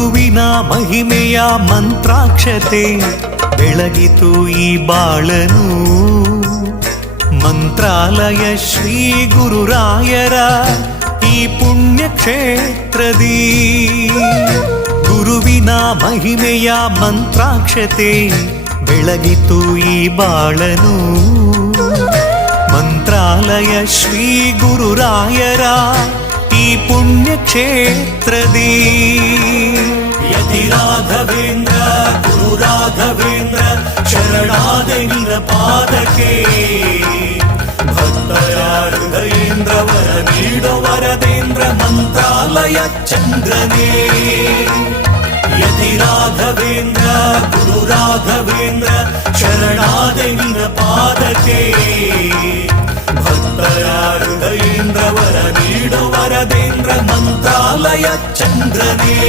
ಗುರುವಿನ ಮಹಿಮೆಯ ಮಂತ್ರಾಕ್ಷತೆ ಬೆಳಗಿತು ಈ ಬಾಳನು. ಮಂತ್ರಾಲಯ ಶ್ರೀ ಗುರುರಾಯರ ಈ ಪುಣ್ಯ ಕ್ಷೇತ್ರದಿ ಗುರುವಿನ ಮಹಿಮೆಯ ಮಂತ್ರಾಕ್ಷತೆ ಬೆಳಗಿತು ಈ ಬಾಳನು. ಮಂತ್ರಾಲಯ ಶ್ರೀ ಗುರುರಾಯರ ಈ ಪುಣ್ಯ ಕ್ಷೇತ್ರದಿ ಯತಿ ರಾಘವೇಂದ್ರ ಗುರು ರಾಘವೇಂದ್ರ ಶರಣಾದೆ ನಿನ್ನ ಪಾದಕ್ಕೆ. ಭಕ್ತರ ಹೃದಯೇಂದ್ರ ವರ ನೀಡೋ ವರದೇಂದ್ರ ಮಂತ್ರಾಲಯ ಚಂದ್ರನೇ. ಯತಿ ರಾಘವೇಂದ್ರ ಗುರು ರಾಘವೇಂದ್ರ ಶರಣಾದೆ ನಿನ್ನ ಪಾದಕ್ಕೆ. ಭಕ್ತರ ಹೃದಯೇಂದ್ರ ವರ ನೀಡೋ ವರದೇಂದ್ರ ಮಂತ್ರಾಲಯ ಚಂದ್ರನೇ.